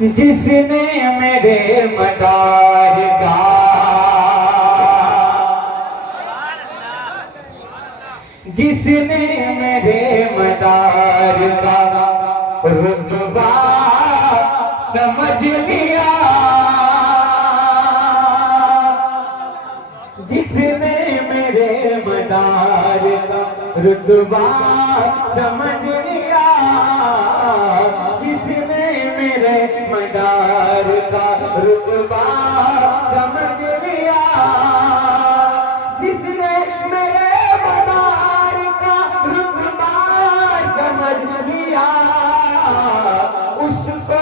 जिसने मेरे मदार का जिसने मेरे मदार का रुतबा समझ लिया, जिसने मेरे मदार का रुतबा समझ लिया, जिसने मेरे मदार का रुतबा समझ लिया, जिसने मेरे मदार का रुतबा समझ लिया, उसको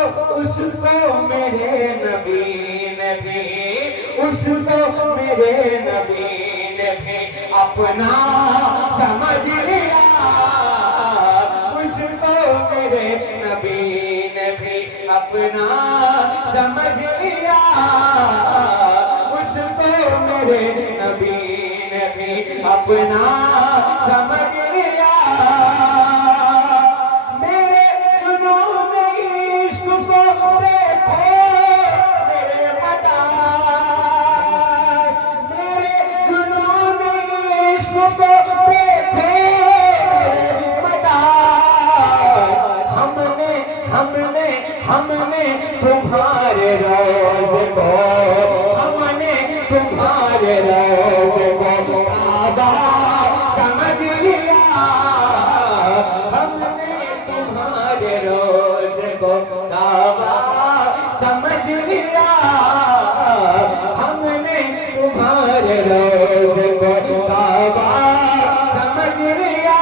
मेरे नबी ने भी, उसको मेरे नबी ने भी अपना समझ लिया, उसको मेरे नबी ने भी अपना समझ लिया, उसको मेरे नबी ने भी अपना समझ लिया। मेरे जुनून इश्क को देखो मेरे मदार, मेरे जुनून इश्क को देखो मेरे मदार, हमने तुम्हारे रोज़ को, हमने तुम्हारे रोज़ को आबाद समझ लिया, हमने तुम्हारे रोज़ को आबाद समझ लिया, हमने तुम्हारे रोज़ को आबाद समझ लिया।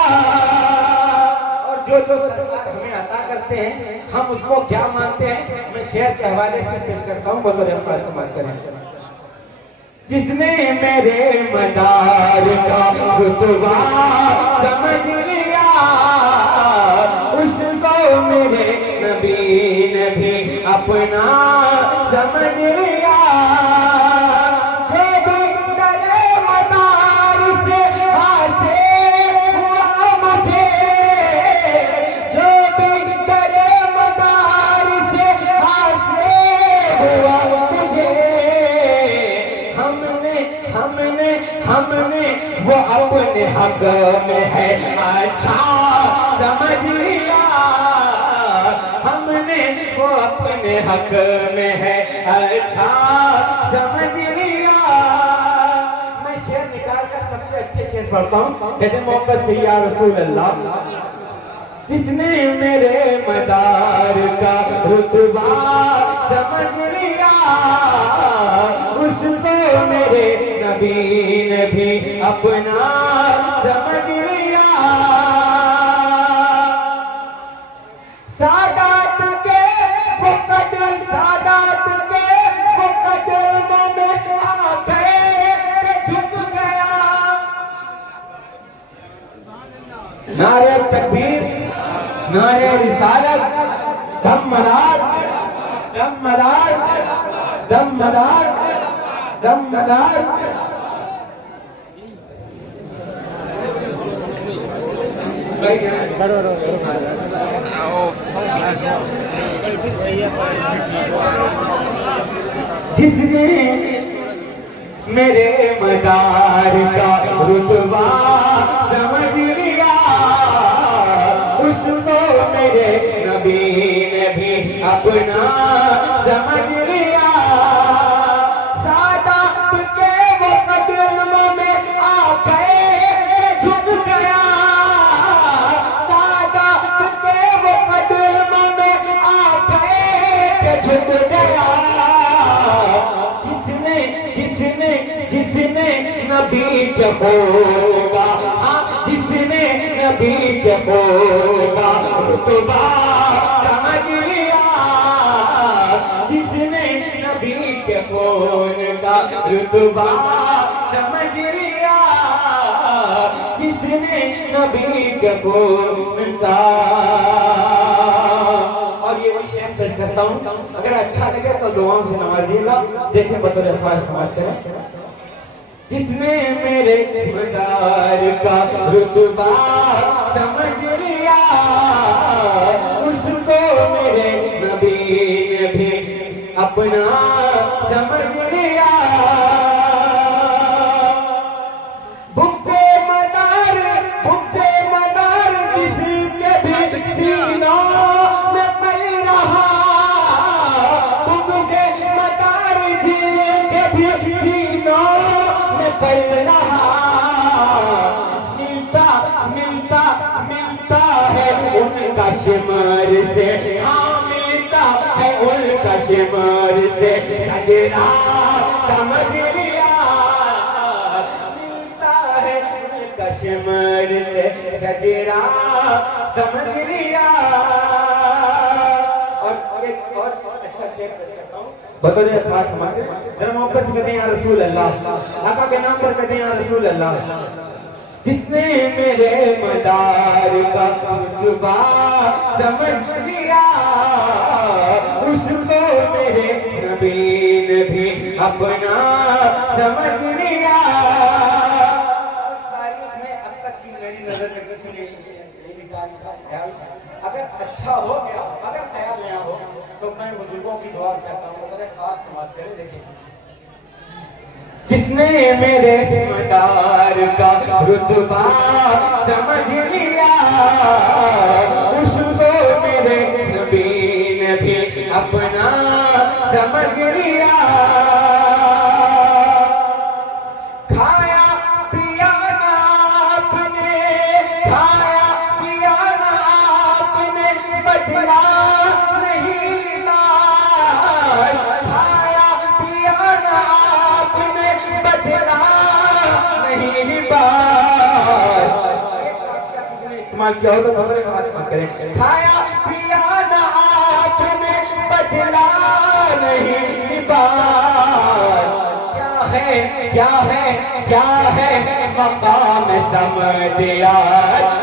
और जो सरकार हमें अता करते हैं हम उसको क्या मानते हैं, मैं शेर के हवाले से पेश करता हूँ, बतौर अल्फाज समाज करें। जिसने मेरे मदार का रुतबा समझ लिया, उसको मेरे नबी ने भी अपना समझ लिया, जो भी मेरे मदार से हासिल हुआ मुझे, जो भी मेरे मदार से हासिल हुआ मुझे, हमने वो अपने हक में है अच्छा समझ लिया, हमने वो अपने हक में है अच्छा समझ लिया। मैं शेर निकाल कर सबसे अच्छे शेर पढ़ता हूँ। कहते मोहब्बत से या रसूल अल्लाह, जिसने मेरे मदार का रुतबा समझ लिया, उसको मेरे नबी ने भी अपना समझ लिया। सादात के वो कदर, सादात के वो कदमों में आके झुक गया। नारे तकबीर, नारे रिसालत, दम मदार, दम मदार, दम मदार, दम मदार। जिसने मेरे मदार का रुतबा समझ लिया, उसको मेरे नबी ने भी अपना समझ लिया। सादात के वो कदमों में आके झुक गया, सादात के वो कदमों में आके झुक गया। जिसने जिसने जिसने नबी के होगा, जिसने नबी के होगा रुतबा समझ लिया, जिसने नबी के होगा रुतबा समझ लिया, जिसने नबी के होगा। और ये वही शेर पेश करता हूँ, अगर अच्छा लगे तो दुआओं से नवाजिएगा। देखें बतौर अल्फाज समाज करें। जिसने मेरे मदार का रुतबा समझ लिया, उसको मेरे नबी ने भी अपना समझ लिया। भुगते मदार जिसके भी सीनों में पल रहा, भुगते मदार जिसके भी सीनों में पल रहा। मिलता है उनका शिमर से, हाँ मिलता है उनका शिमर से सजरा समझ लिया। मिलता है उनका शिमर से सजरा समझ लिया। और एक और अच्छा शेर करता हूँ बतौर खास हमारे जरा मोहब्बत से कहते हैं या रसूल अल्लाह, आका के नाम पर कहते हैं या रसूल अल्लाह। जिसने मेरे मदार का रुतबा समझ लिया, उसको मेरे नबी ने भी अपना समझ लिया। तारीख में अब तक की मेरी नजर में किसी ने यही लिखा ख्याल, अगर अच्छा हो गया, अगर ख्याल नया हो तो मैं बुजुर्गों की दुआ चाहता हूँ, अगर खास समाज करे। देखिए, जिसने मेरे मदार का रुतबा समझ लिया, उसको मेरे नबी ने भी अपना समझ लिया। खाया पिया ना आपने, खाया पिया ना आपने, बदला नहीं लिबास। खाया पिया ना आपने, बदला नहीं बात। इस्तेमाल किया हो तो बात मत करें। खाया पिया ना आपने, बदला नहीं बात। क्या है मकाम समदिया,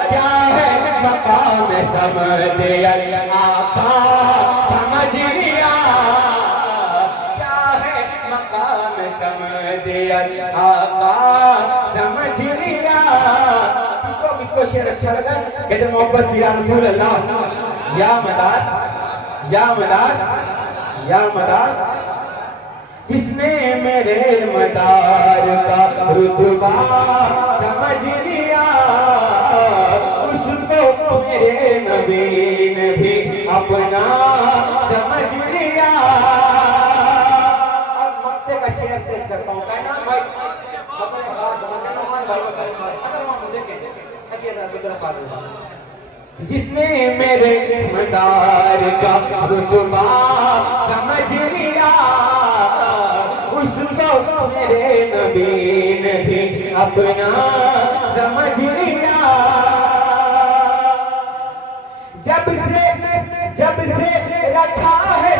क्या है मकाम समदिया, आका समझ लिया। समझिया, आका समझ लिया। किसको शेर अच्छा लगा? कहते मोहब्बत या रसूल अल्लाह, या मदार, या मदार, या मदार। जिसने मेरे मदार का रुतबा समझ लिया, उसको मेरे नबी ने भी अपना समझ लिया। का शेर पेश करता हूँ। कायनात भाई अपने भाई अगर वहां मुझे जिसने मेरे मदार का रुतबा समझ लिया, उसको मेरे नबी ने भी अपना समझ लिया। जब से रखा है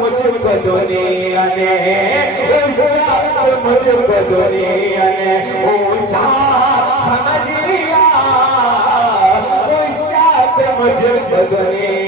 मुझको दुनिया ने, मुझको दुनिया ने ऊंचा समझ लिया, मुझको दुनिया